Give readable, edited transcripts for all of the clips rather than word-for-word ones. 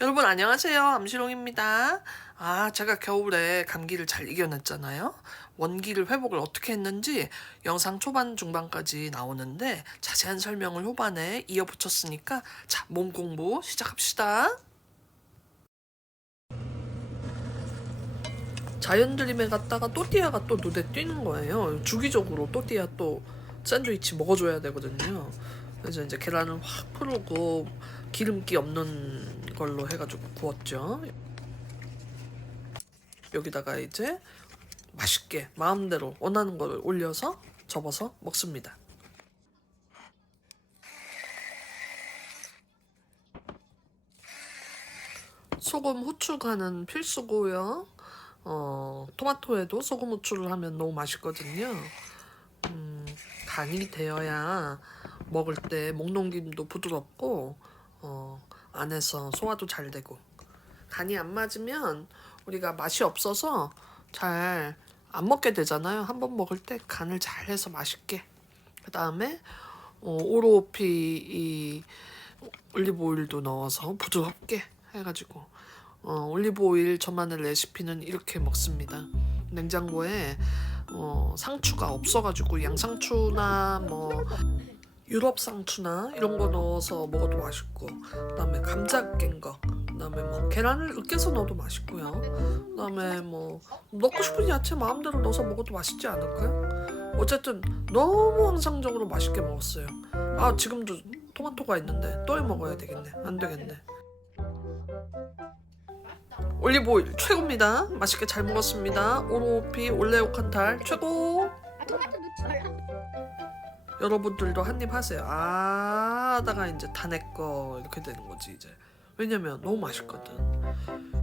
여러분 안녕하세요. 암시롱입니다. 제가 겨울에 감기를 잘 이겨냈잖아요. 원기를 회복을 어떻게 했는지 영상 초반 중반까지 나오는데 자세한 설명을 후반에 이어붙였으니까 자, 몸 공부 시작합시다. 자연드림에 갔다가 또띠아가 또 눈에 띄는 거예요. 주기적으로 또띠아 또 샌드위치 먹어줘야 되거든요. 그래서 이제 계란을 확 풀고 기름기 없는 걸로 해가지고 구웠죠. 여기다가 이제 맛있게 마음대로 원하는 거를 올려서 접어서 먹습니다. 소금, 후추 간은 필수고요. 토마토에도 소금, 후추를 하면 너무 맛있거든요. 간이 되어야 먹을 때 목 넘김도 부드럽고 안에서 소화도 잘 되고, 간이 안 맞으면 우리가 맛이 없어서 잘 안 먹게 되잖아요. 한번 먹을 때 간을 잘 해서 맛있게. 그 다음에 오로피 이 올리브 오일도 넣어서 부드럽게 해가지고 올리브 오일 저만의 레시피는 이렇게 먹습니다. 냉장고에 상추가 없어가지고 양상추나 뭐 유럽 상추나 이런 거 넣어서 먹어도 맛있고, 그다음에 감자 깬 거, 그다음에 뭐 계란을 으깨서 넣어도 맛있고요. 그다음에 뭐 넣고 싶은 야채 마음대로 넣어서 먹어도 맛있지 않을까요? 어쨌든 너무 환상적으로 맛있게 먹었어요. 지금도 토마토가 있는데 또 해 먹어야 되겠네. 안 되겠네. 올리브 오일 최고입니다. 맛있게 잘 먹었습니다. 오로피 올레오 칸탈 최고. 토마토 넣지 말라. 여러분들도 한입 하세요. 하다가 이제 다 내 거 이렇게 되는 거지 이제. 왜냐면 너무 맛있거든.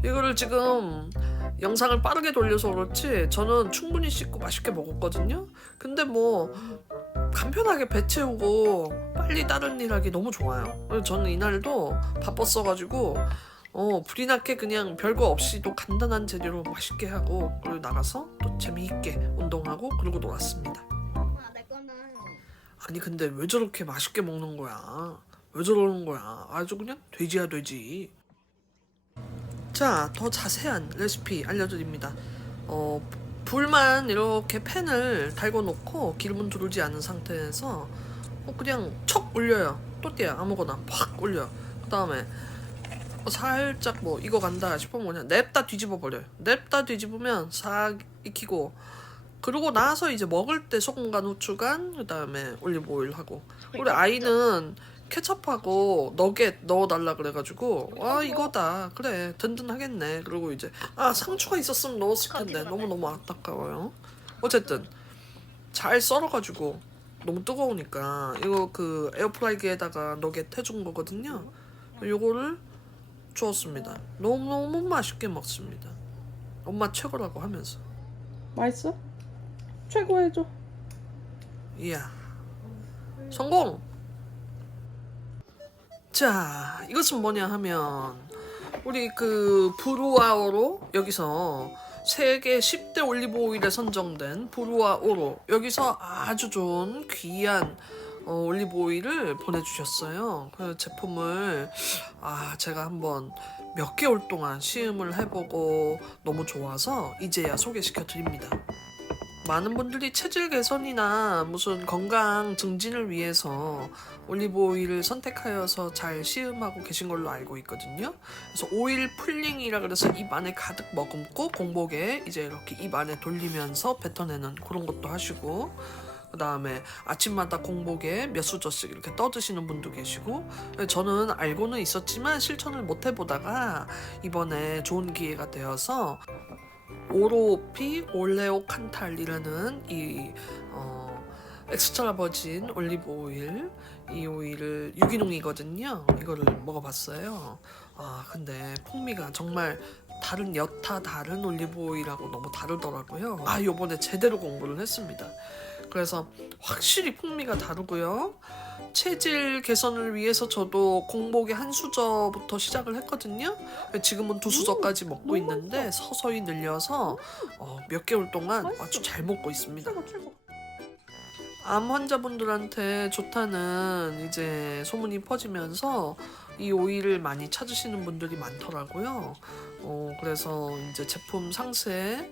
이거를 지금 영상을 빠르게 돌려서 그렇지 저는 충분히 씻고 맛있게 먹었거든요. 근데 뭐 간편하게 배 채우고 빨리 다른 일 하기 너무 좋아요. 그래서 저는 이날도 바빴어가지고 불이 나게 그냥 별거 없이 또 간단한 재료로 맛있게 하고, 그리고 나가서 또 재미있게 운동하고 그러고 놀았습니다. 엄마 내 거는 아니 근데 왜 저렇게 맛있게 먹는 거야? 왜 저러는 거야? 아주 그냥 돼지야 돼지. 자, 더 자세한 레시피 알려드립니다. 불만 이렇게 팬을 달궈 놓고 기름은 두르지 않은 상태에서 그냥 척 올려요. 또띠아 아무거나 팍 올려. 그 다음에 살짝 뭐 익어간다 싶으면 그냥 냅다 뒤집어 버려요. 냅다 뒤집으면 싹 익히고, 그러고 나서 이제 먹을 때 소금 간 후추 간 그다음에 올리브 오일 하고. 우리 아이는 케첩하고 너겟 넣어달라 그래가지고 이거다 그래 든든하겠네. 그리고 이제 상추가 있었으면 넣었을 텐데 너무너무 안타까워요. 어쨌든 잘 썰어가지고, 너무 뜨거우니까 이거 그 에어프라이기에다가 너겟 해준 거거든요. 요거를 주었습니다. 너무너무 맛있게 먹습니다. 엄마 최고라고 하면서. 맛있어? 최고 해줘. 이야, 성공! 자, 이것은 뭐냐 하면 우리 그 브루아오로, 여기서 세계 10대 올리브 오일에 선정된 브루아오로, 여기서 아주 좋은 귀한 올리브 오일을 보내주셨어요. 그 제품을 제가 한번 몇 개월 동안 시음을 해보고 너무 좋아서 이제야 소개시켜 드립니다. 많은 분들이 체질 개선이나 무슨 건강 증진을 위해서 올리브 오일을 선택하여서 잘 시음하고 계신 걸로 알고 있거든요. 그래서 오일 풀링이라 그래서 입 안에 가득 머금고 공복에 이제 이렇게 입 안에 돌리면서 뱉어내는 그런 것도 하시고, 그 다음에 아침마다 공복에 몇 수저씩 이렇게 떠드시는 분도 계시고, 저는 알고는 있었지만 실천을 못 해보다가 이번에 좋은 기회가 되어서 오로피 올레오 칸탈이라는 이 엑스트라 버진 올리브 오일, 이 오일을 유기농이거든요. 이거를 먹어봤어요. 근데 풍미가 정말 다른 여타 다른 올리브 오일하고 너무 다르더라고요. 요번에 제대로 공부를 했습니다. 그래서 확실히 풍미가 다르고요. 체질 개선을 위해서 저도 공복에 한 수저부터 시작을 했거든요. 지금은 2수저까지 먹고 있는데 서서히 늘려서 몇 개월 동안 아주 잘 먹고 있습니다. 최고 최고. 암 환자분들한테 좋다는 이제 소문이 퍼지면서 이 오일을 많이 찾으시는 분들이 많더라고요. 그래서 이제 제품 상세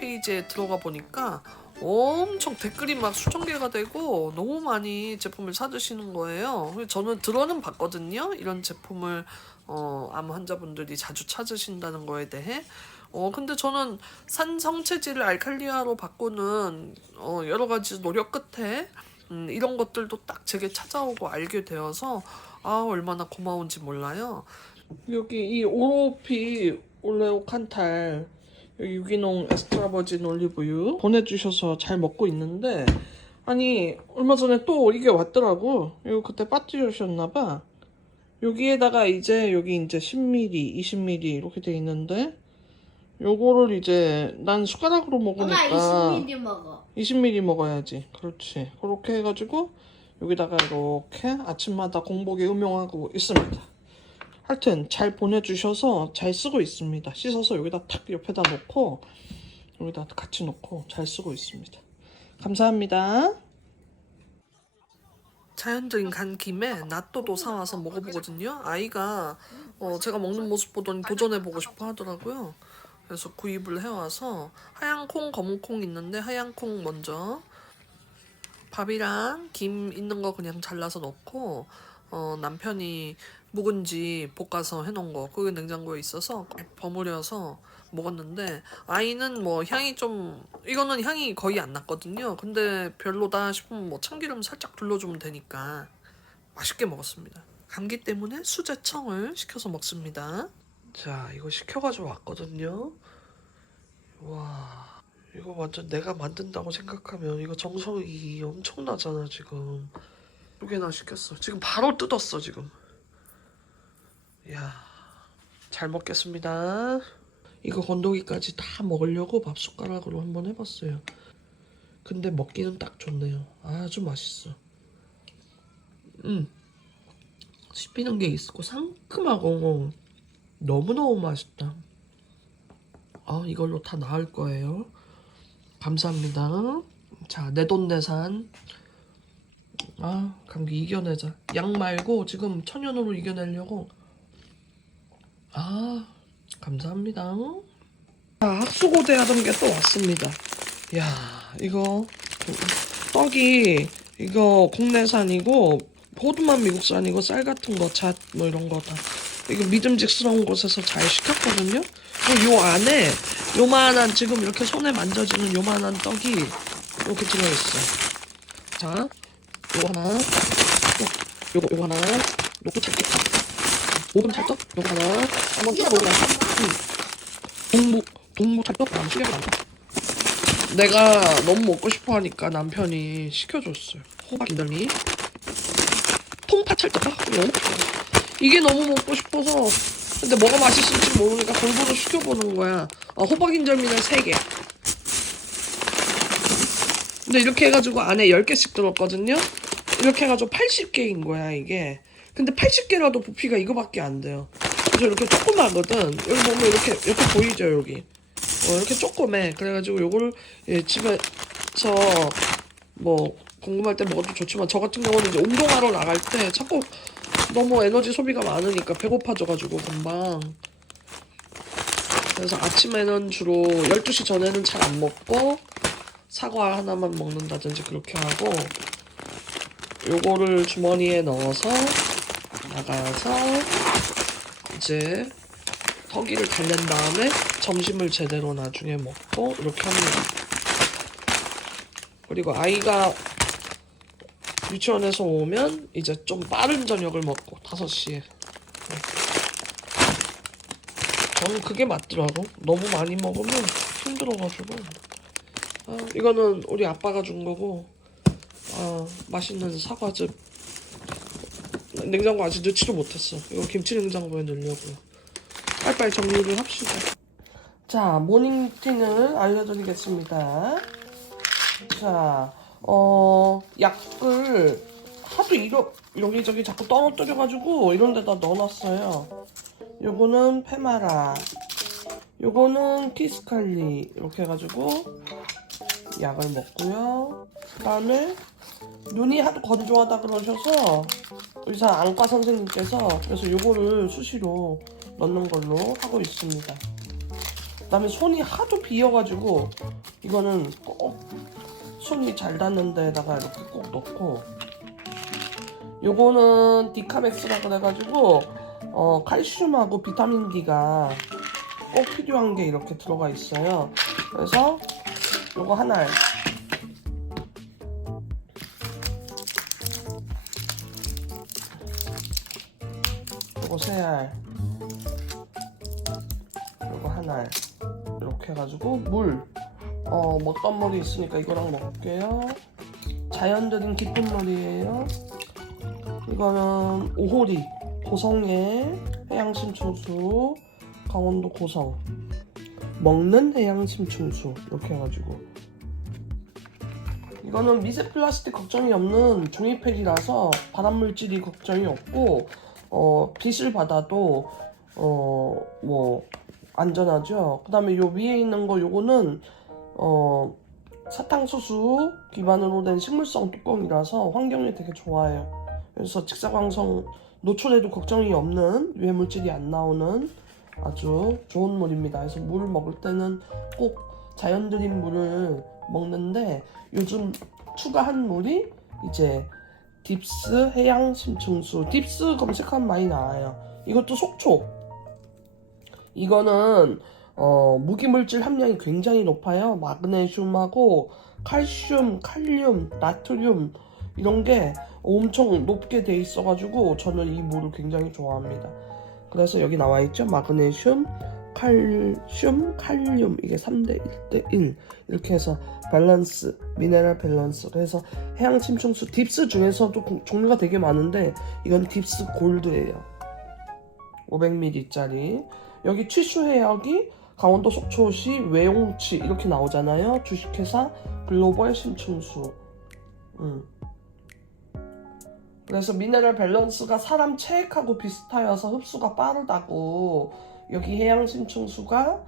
페이지에 들어가 보니까 엄청 댓글이 막 수천 개가 되고 너무 많이 제품을 사드시는 거예요. 그래서 저는 들어는 봤거든요. 이런 제품을 암 환자분들이 자주 찾으신다는 거에 대해. 근데 저는 산성체질을 알칼리아로 바꾸는 여러 가지 노력 끝에 이런 것들도 딱 제게 찾아오고 알게 되어서 얼마나 고마운지 몰라요. 여기 이 오로피 올레오 칸탈 여기 유기농 엑스트라 버진 올리브유 보내주셔서 잘 먹고 있는데 아니 얼마 전에 또 이게 왔더라고. 이거 그때 빠뜨리셨나봐. 여기에다가 이제 여기 이제 10ml, 20ml 이렇게 돼 있는데 요거를 이제 난 숟가락으로 먹으니까 엄마 20ml 먹어. 20ml 먹어야지. 그렇지. 그렇게 해가지고 여기다가 이렇게 아침마다 공복에 음용하고 있습니다. 하여튼 잘 보내주셔서 잘 쓰고 있습니다. 씻어서 여기다 탁 옆에다 놓고 여기다 같이 놓고 잘 쓰고 있습니다. 감사합니다. 자연드림 간 김에 낫또도 사와서 먹어보거든요. 아이가 제가 먹는 모습 보더니 도전해보고 싶어 하더라고요. 그래서 구입을 해와서 하얀 콩, 검은 콩 있는데 하얀 콩 먼저 밥이랑 김 있는 거 그냥 잘라서 넣고 남편이 묵은지 볶아서 해놓은 거 그게 냉장고에 있어서 버무려서 먹었는데 아이는 뭐 향이 좀 이거는 향이 거의 안 났거든요. 근데 별로다 싶으면 뭐 참기름 살짝 둘러주면 되니까 맛있게 먹었습니다. 감기 때문에 수제청을 시켜서 먹습니다. 자, 이거 시켜가지고 왔거든요. 와, 이거 완전 내가 만든다고 생각하면 이거 정성이 엄청나잖아 지금. 2개나 시켰어. 지금 바로 뜯었어 지금. 이야, 잘 먹겠습니다. 이거 건더기까지 다 먹으려고 밥숟가락으로 한번 해봤어요. 근데 먹기는 딱 좋네요. 아주 맛있어. 씹히는 게 있고 상큼하고 너무너무 맛있다. 이걸로 다 나을 거예요. 감사합니다. 자, 내돈내산. 감기 이겨내자. 약 말고 지금 천연으로 이겨내려고. 감사합니다. 자, 학수고대 하던 게 또 왔습니다. 야, 이거 떡이 이거 국내산이고 호두만 미국산이고 쌀 같은 거, 잣 뭐 이런 거 다 이거 믿음직스러운 곳에서 잘 시켰거든요. 요 안에 요만한 지금 이렇게 손에 만져지는 요만한 떡이 이렇게 들어있어요. 자, 요거 하나, 요거 하나, 요거 찰떡, 오븐 찰떡, 요거 하나, 한번 뜯어보자. 동무 찰떡, 실력이 많다. 내가 너무 먹고 싶어 하니까 남편이 시켜줬어요. 호박 인절미, 통파 찰떡, 이게 너무 먹고 싶어서. 근데 뭐가 맛있을지 모르니까 골고루 시켜보는 거야. 호박 인절미는 3개. 근데 이렇게 해가지고 안에 10개씩 들었거든요. 이렇게 해가지고 80개인 거야 이게. 근데 80개라도 부피가 이거밖에 안 돼요. 그래서 이렇게 조그마거든. 여기 보면 이렇게 보이죠 여기. 이렇게 조그매. 그래가지고 요거를 집에서 뭐 궁금할 때 먹어도 좋지만 저 같은 경우는 이제 운동하러 나갈 때 자꾸 너무 에너지 소비가 많으니까 배고파져가지고 금방. 그래서 아침에는 주로 12시 전에는 잘 안 먹고 사과 하나만 먹는다든지 그렇게 하고 요거를 주머니에 넣어서 나가서 이제 허기를 달랜 다음에 점심을 제대로 나중에 먹고 이렇게 합니다. 그리고 아이가 유치원에서 오면 이제 좀 빠른 저녁을 먹고 5시에. 저는 그게 맞더라고. 너무 많이 먹으면 힘들어가지고. 이거는 우리 아빠가 준 거고 맛있는 사과즙 냉장고 아직 넣지도 못했어. 이거 김치 냉장고에 넣으려고요. 빨리빨리 정리를 합시다. 자, 모닝틴을 알려드리겠습니다. 자, 약을 하도 여기저기 자꾸 떨어뜨려가지고 이런 데다 넣어놨어요. 요거는 페마라, 요거는 키스칼리 이렇게 해가지고 약을 먹고요. 그 다음에 눈이 하도 건조하다 그러셔서 의사 안과 선생님께서 그래서 요거를 수시로 넣는 걸로 하고 있습니다. 그 다음에 손이 하도 비어가지고 이거는 꼭 손이 잘 닿는 데다가 이렇게 꼭 넣고, 요거는 디카맥스라 그래가지고 칼슘하고 비타민 D가 꼭 필요한 게 이렇게 들어가 있어요. 그래서 요거 하나에 요거 3알, 요거 하나에 이렇게 해가지고 물 먹던 물이 있으니까 이거랑 먹을게요. 자연들인 깊은 물이에요. 이거는 오호리 고성의 해양심층수, 강원도 고성 먹는 해양심층수 이렇게 해가지고, 이거는 미세 플라스틱 걱정이 없는 종이팩이라서 발암물질이 걱정이 없고 빛을 받아도 뭐 안전하죠. 그 다음에 요 위에 있는 거 요거는 사탕수수 기반으로 된 식물성 뚜껑이라서 환경에 되게 좋아요. 그래서 직사광선 노출에도 걱정이 없는, 유해물질이 안 나오는 아주 좋은 물입니다. 그래서 물 먹을 때는 꼭 자연들인 물을 먹는데, 요즘 추가한 물이 이제 딥스 해양심층수, 딥스 검색하면 많이 나와요. 이것도 속초. 이거는 무기물질 함량이 굉장히 높아요. 마그네슘하고 칼슘, 칼륨, 나트륨 이런 게 엄청 높게 돼 있어가지고 저는 이 물을 굉장히 좋아합니다. 그래서 여기 나와 있죠. 마그네슘, 칼슘, 칼륨 이게 3대 1대1 이렇게 해서 밸런스, 미네랄 밸런스. 그래서 해양심층수 딥스 중에서도 종류가 되게 많은데 이건 딥스 골드예요. 500ml짜리. 여기 취수 해역이 강원도 속초시 외용치 이렇게 나오잖아요. 주식회사 글로벌 심층수. 그래서 미네랄 밸런스가 사람 체액하고 비슷하여서 흡수가 빠르다고. 여기 해양심층수가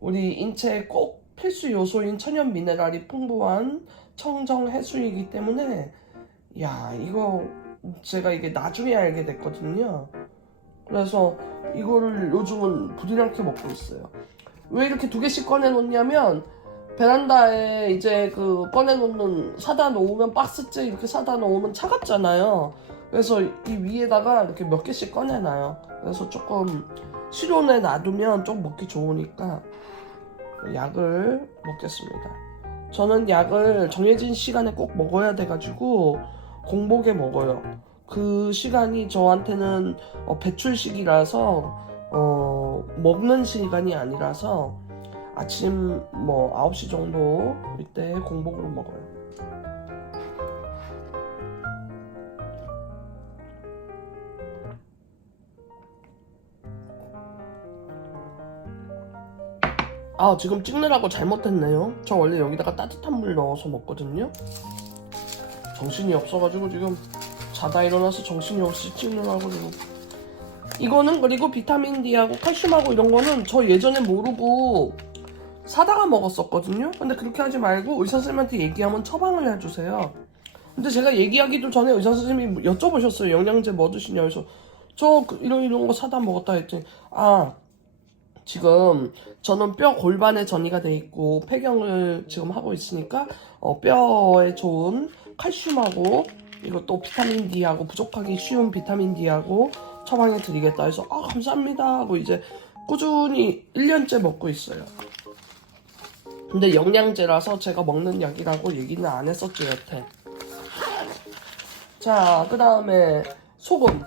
우리 인체에 꼭 필수 요소인 천연 미네랄이 풍부한 청정 해수이기 때문에, 야 이거 제가 이게 나중에 알게 됐거든요. 그래서 이거를 요즘은 부디랑게 먹고 있어요. 왜 이렇게 2개씩 꺼내 놓냐면, 베란다에 이제 그 꺼내 놓는, 사다 놓으면 박스째 이렇게 사다 놓으면 차갑잖아요. 그래서 이 위에다가 이렇게 몇 개씩 꺼내 놔요. 그래서 조금 실온에 놔두면 좀 먹기 좋으니까 약을 먹겠습니다. 저는 약을 정해진 시간에 꼭 먹어야 돼가지고 공복에 먹어요. 그 시간이 저한테는 배출식이라서 먹는 시간이 아니라서 아침 뭐 9시 정도 이때 공복으로 먹어요. 아 지금 찍느라고 잘못했네요. 저 원래 여기다가 따뜻한 물 넣어서 먹거든요. 정신이 없어가지고 지금 자다 일어나서 정신이 없이 찍느라고 지금. 이거는 그리고 비타민 D하고 칼슘하고 이런 거는 저 예전에 모르고 사다가 먹었었거든요. 근데 그렇게 하지 말고 의사 선생님한테 얘기하면 처방을 해주세요. 근데 제가 얘기하기도 전에 의사 선생님이 여쭤보셨어요. 영양제 뭐 드시냐. 그래서 저 이런 거 사다 먹었다 했더니, 지금 저는 뼈 골반에 전이가 돼 있고 폐경을 지금 하고 있으니까 뼈에 좋은 칼슘하고 이것도 비타민 D하고 부족하기 쉬운 비타민 D하고 처방해 드리겠다 해서 감사합니다 하고 이제 꾸준히 1년째 먹고 있어요. 근데 영양제라서 제가 먹는 약이라고 얘기는 안 했었죠 여태. 자, 그 다음에 소금,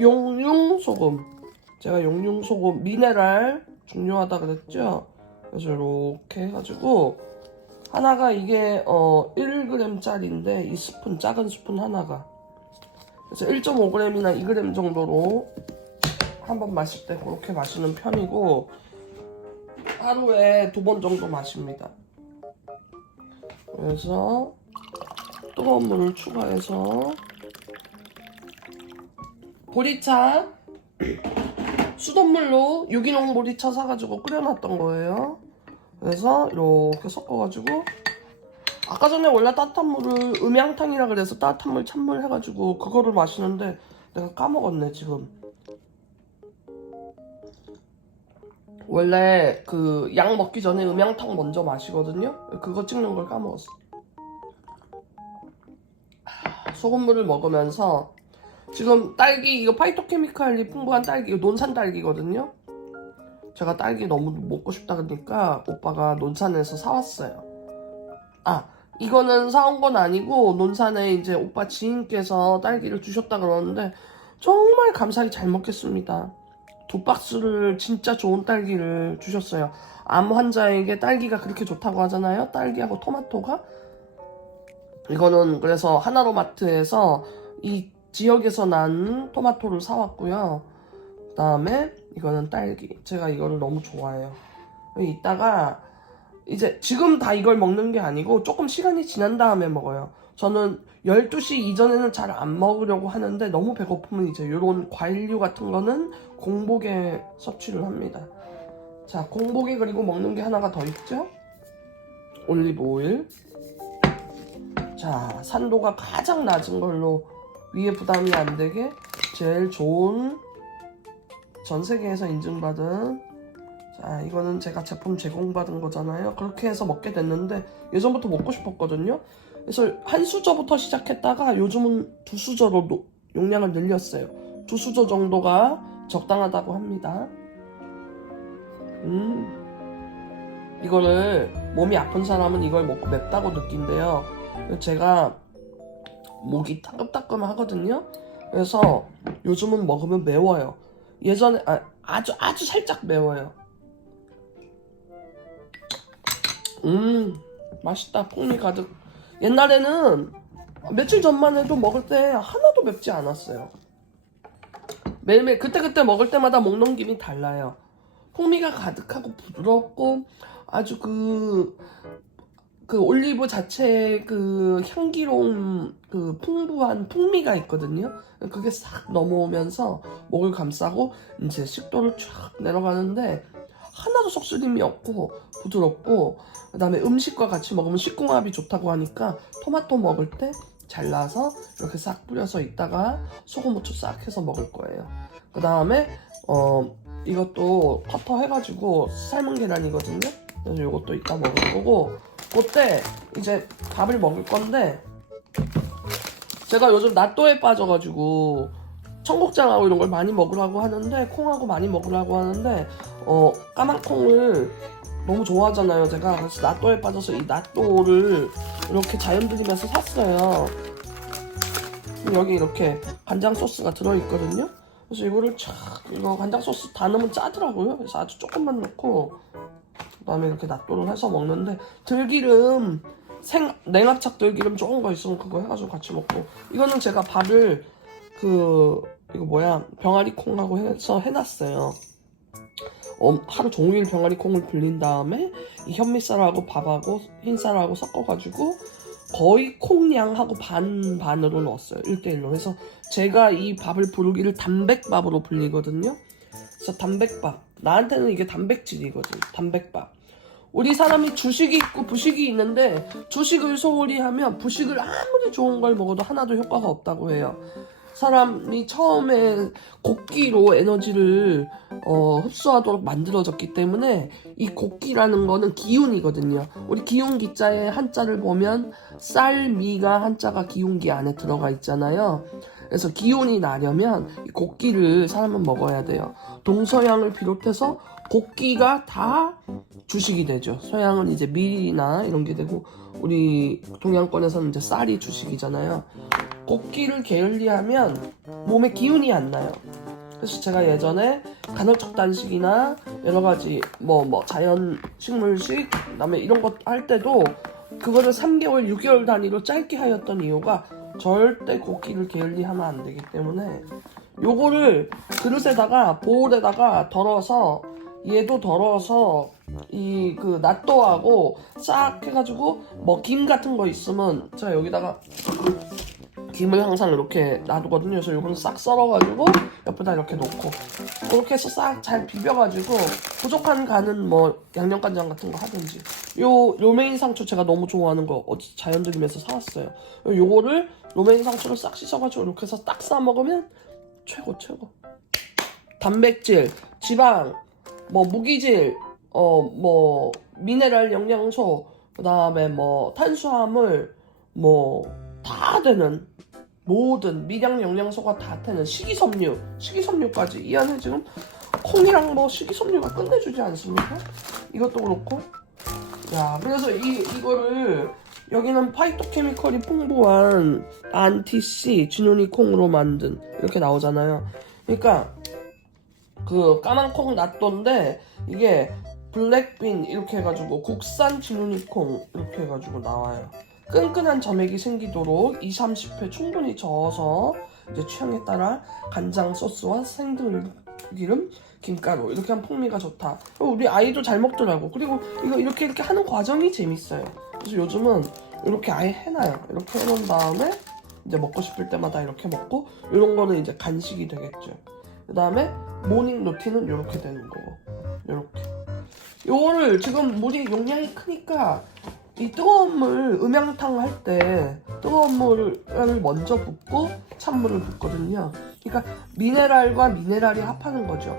용융소금. 제가 용융소금 미네랄 중요하다 그랬죠. 그래서 이렇게 해가지고 하나가 이게 1g 짜리인데 이 스푼, 작은 스푼 하나가, 그래서 1.5g이나 2g 정도로 한번 마실 때 그렇게 마시는 편이고 하루에 2번 정도 마십니다. 그래서 뜨거운 물을 추가해서 보리차 수돗물로 유기농 보리차 사가지고 끓여놨던 거예요. 그래서 이렇게 섞어가지고 아까 전에 원래 따뜻한 물을 음양탕이라 그래서 따뜻한 물 찬물 해가지고 그거를 마시는데 내가 까먹었네 지금. 원래 그 약 먹기 전에 음양탕 먼저 마시거든요. 그거 찍는 걸 까먹었어. 소금물을 먹으면서 지금 딸기 이거 파이토케미칼이 풍부한 딸기 이거 논산 딸기거든요. 제가 딸기 너무 먹고 싶다 그러니까 오빠가 논산에서 사왔어요. 아 이거는 사온 건 아니고 논산에 이제 오빠 지인께서 딸기를 주셨다 그러는데 정말 감사히 잘 먹겠습니다. 2박스를 진짜 좋은 딸기를 주셨어요. 암 환자에게 딸기가 그렇게 좋다고 하잖아요. 딸기하고 토마토가. 이거는 그래서 하나로마트에서 이 지역에서 난 토마토를 사왔고요. 그 다음에 이거는 딸기. 제가 이거를 너무 좋아해요. 이따가 이제 지금 다 이걸 먹는 게 아니고 조금 시간이 지난 다음에 먹어요. 저는 12시 이전에는 잘 안 먹으려고 하는데 너무 배고프면 이제 이런 과일류 같은 거는 공복에 섭취를 합니다. 자, 공복에 그리고 먹는 게 하나가 더 있죠? 올리브 오일. 자, 산도가 가장 낮은 걸로 위에 부담이 안 되게 제일 좋은 전 세계에서 인증받은 자, 이거는 제가 제품 제공받은 거잖아요. 그렇게 해서 먹게 됐는데 예전부터 먹고 싶었거든요. 그래서 한 수저부터 시작했다가 요즘은 2수저로 용량을 늘렸어요. 2수저 정도가 적당하다고 합니다. 이거를 몸이 아픈 사람은 이걸 먹고 맵다고 느낀대요. 제가 목이 따끔따끔 하거든요. 그래서 요즘은 먹으면 매워요. 예전에 아주 살짝 매워요. 맛있다. 풍미 가득. 옛날에는 며칠 전만 해도 먹을 때 하나도 맵지 않았어요. 매일매일 그때그때 먹을 때마다 목 넘김이 달라요. 풍미가 가득하고 부드럽고 아주 그 올리브 자체의 그 향기로운 그 풍부한 풍미가 있거든요. 그게 싹 넘어오면서 목을 감싸고 이제 식도를 쫙 내려가는데 하나도 속쓰림이 없고 부드럽고 그 다음에 음식과 같이 먹으면 식궁합이 좋다고 하니까 토마토 먹을 때 잘라서 이렇게 싹 뿌려서 이따가 소금 후추 싹 해서 먹을 거예요. 그 다음에 이것도 커터 해가지고 삶은 계란이거든요. 그래서 이것도 이따 먹을 거고 그때 이제 밥을 먹을 건데 제가 요즘 낫또에 빠져가지고 청국장하고 이런 걸 많이 먹으라고 하는데 콩하고 많이 먹으라고 하는데 까만 콩을 너무 좋아하잖아요 제가. 그래서 낫또에 빠져서 이 낫또를 이렇게 자연 들이면서 샀어요. 여기 이렇게 간장 소스가 들어있거든요. 그래서 이거를 이거 간장 소스 다 넣으면 짜더라고요. 그래서 아주 조금만 넣고 그 다음에 이렇게 낫또를 해서 먹는데 들기름 냉합착 들기름 좋은 거 있으면 그거 해가지고 같이 먹고 이거는 제가 밥을 이거 뭐야 병아리 콩하고 해서 해놨어요. 하루 종일 병아리 콩을 불린 다음에 이 현미쌀하고 밥하고 흰쌀하고 섞어가지고 거의 콩량하고 반으로 넣었어요. 1:1로. 그래서 제가 이 밥을 부르기를 단백밥으로 불리거든요. 그래서 단백밥. 나한테는 이게 단백질이거든. 단백밥. 우리 사람이 주식이 있고 부식이 있는데 주식을 소홀히 하면 부식을 아무리 좋은 걸 먹어도 하나도 효과가 없다고 해요. 사람이 처음에 곡기로 에너지를 흡수하도록 만들어졌기 때문에 이 곡기라는 거는 기운이거든요. 우리 기운 기자의 한자를 보면 쌀, 미가 한자가 기운기 안에 들어가 있잖아요. 그래서 기운이 나려면 이 곡기를 사람은 먹어야 돼요. 동서양을 비롯해서 곡기가 다 주식이 되죠. 서양은 이제 밀이나 이런 게 되고 우리 동양권에서는 이제 쌀이 주식이잖아요. 곡기를 게을리하면 몸에 기운이 안 나요. 그래서 제가 예전에 간헐적 단식이나 여러 가지 자연 식물식 그다음에 이런 것 할 때도 그거를 3개월, 6개월 단위로 짧게 하였던 이유가 절대 곡기를 게을리하면 안 되기 때문에 요거를 그릇에다가 보울에다가 덜어서 얘도 덜어서 이 낫또하고 싹 해가지고 김 같은 거 있으면 제가 여기다가 김을 항상 이렇게 놔두거든요. 그래서 요거는 싹 썰어가지고 옆에다 이렇게 놓고 이렇게 해서 싹 잘 비벼가지고 부족한 간은 뭐 양념간장 같은 거 하든지. 요 로메인 상추 제가 너무 좋아하는 거 어디 자연드림에서 사왔어요. 요거를 로메인 상추를 싹 씻어가지고 이렇게 해서 딱 싸 먹으면 최고. 단백질, 지방, 뭐 무기질, 뭐 미네랄 영양소, 그다음에 뭐 탄수화물, 뭐 다 되는 모든 미량 영양소가 다 되는 식이섬유까지 이 안에 지금 콩이랑 뭐 식이섬유가 끝내주지 않습니까? 이것도 그렇고. 야, 그래서 이거를 여기는 파이토케미컬이 풍부한 안티씨 진유니 콩으로 만든 이렇게 나오잖아요. 그러니까 그 까만 콩 낫던데 이게 블랙빈 이렇게 해가지고 국산 진유니 콩 이렇게 해가지고 나와요. 끈끈한 점액이 생기도록 20-30회 충분히 저어서 이제 취향에 따라 간장 소스와 생들기름, 김가루 이렇게 하면 풍미가 좋다. 우리 아이도 잘 먹더라고. 그리고 이거 이렇게 하는 과정이 재밌어요. 그래서 요즘은 이렇게 아예 해놔요. 이렇게 해놓은 다음에 이제 먹고 싶을 때마다 이렇게 먹고, 이런 거는 이제 간식이 되겠죠. 그 다음에 모닝 루틴은 이렇게 되는 거고, 이렇게. 요거를 지금 물이 용량이 크니까 이 뜨거운 물 음양탕 할 때 뜨거운 물을 먼저 붓고 찬물을 붓거든요. 그러니까 미네랄과 미네랄이 합하는 거죠.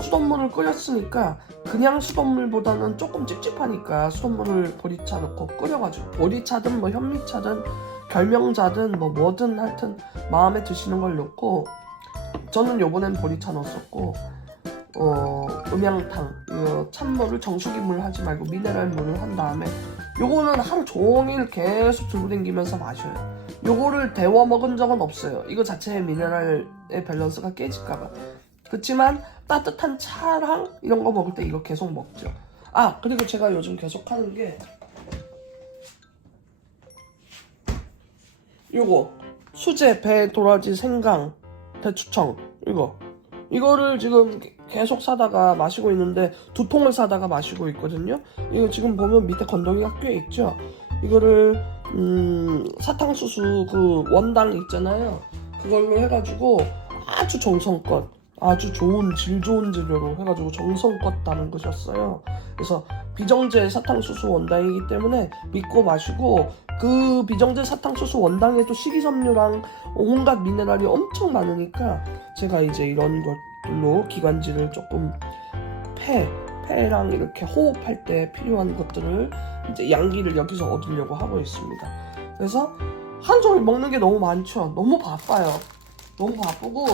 수돗물을 끓였으니까 그냥 수돗물보다는 조금 찝찝하니까 수돗물을 보리차 넣고 끓여가지고, 보리차든 뭐 현미차든 결명자든 뭐 뭐든 하여튼 마음에 드시는 걸 넣고, 저는 요번엔 보리차 넣었었고, 음양탕 찬물을 정수기물 하지 말고 미네랄 물을 한 다음에 요거는 하루 종일 계속 들고 다니면서 마셔요. 요거를 데워 먹은 적은 없어요. 이거 자체의 미네랄의 밸런스가 깨질까봐. 그렇지만 따뜻한 차랑 이런 거 먹을 때 이거 계속 먹죠. 아, 그리고 제가 요즘 계속 하는 게 요거 수제, 배, 도라지, 생강, 대추청 이거를 지금 계속 사다가 마시고 있는데 2통을 사다가 마시고 있거든요. 이거 지금 보면 밑에 건더기가 꽤 있죠. 이거를 사탕수수 그 원당 있잖아요. 그걸로 해가지고 아주 정성껏, 아주 좋은 질 좋은 재료로 해가지고 정성껏 담은 것이었어요. 그래서 비정제 사탕수수 원당이기 때문에 믿고 마시고, 그 비정제 사탕수수 원당에도 식이섬유랑 온갖 미네랄이 엄청 많으니까 제가 이제 이런 것들로 기관지를 조금 폐랑 이렇게 호흡할 때 필요한 것들을 이제 양기를 여기서 얻으려고 하고 있습니다. 그래서 하루 종일 먹는 게 너무 많죠. 너무 바빠요. 너무 바쁘고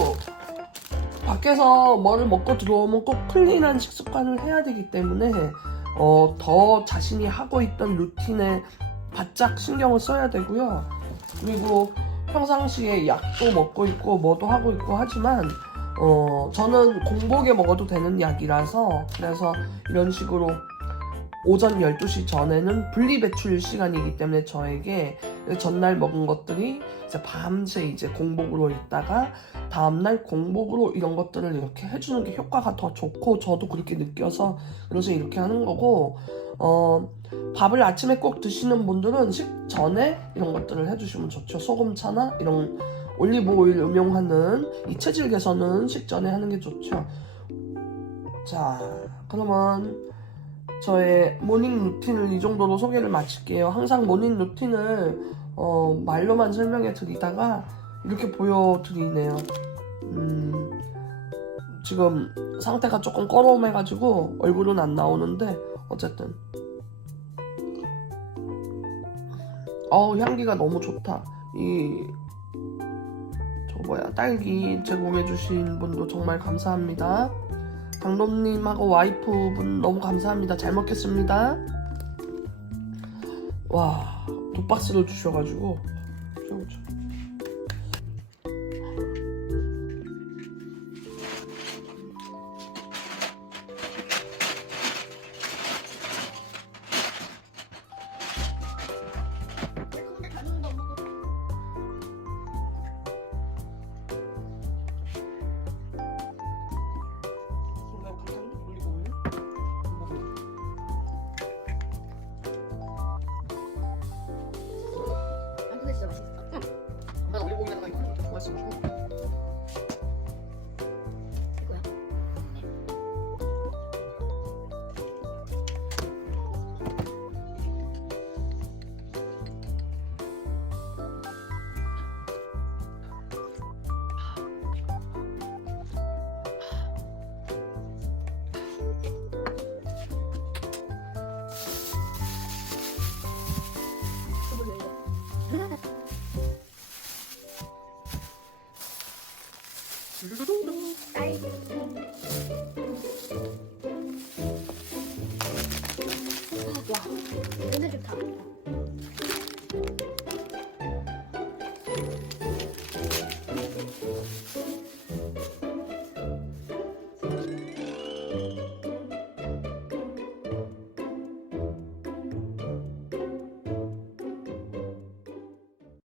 밖에서 뭐를 먹고 들어오면 꼭 클린한 식습관을 해야 되기 때문에 더 자신이 하고 있던 루틴에 바짝 신경을 써야 되고요. 그리고 평상시에 약도 먹고 있고 뭐도 하고 있고 하지만 저는 공복에 먹어도 되는 약이라서, 그래서 이런 식으로 오전 12시 전에는 분리배출 시간이기 때문에 저에게 전날 먹은 것들이 이제 밤새 이제 공복으로 있다가 다음날 공복으로 이런 것들을 이렇게 해주는 게 효과가 더 좋고, 저도 그렇게 느껴서 그래서 이렇게 하는 거고, 밥을 아침에 꼭 드시는 분들은 식전에 이런 것들을 해주시면 좋죠. 소금차나 이런 올리브오일 음용하는 이 체질 개선은 식전에 하는 게 좋죠. 자, 그러면 저의 모닝 루틴을 이 정도로 소개를 마칠게요. 항상 모닝 루틴을 말로만 설명해 드리다가 이렇게 보여드리네요. 지금 상태가 조금 꺼러움해가지고 얼굴은 안 나오는데 어쨌든 향기가 너무 좋다. 딸기 제공해주신 분도 정말 감사합니다. 강동님하고 와이프분 너무 감사합니다. 잘 먹겠습니다. 와, 2박스를 주셔가지고 최고죠. 근데 다른 거 먹어. 딸기. 와, 냄새 좋다.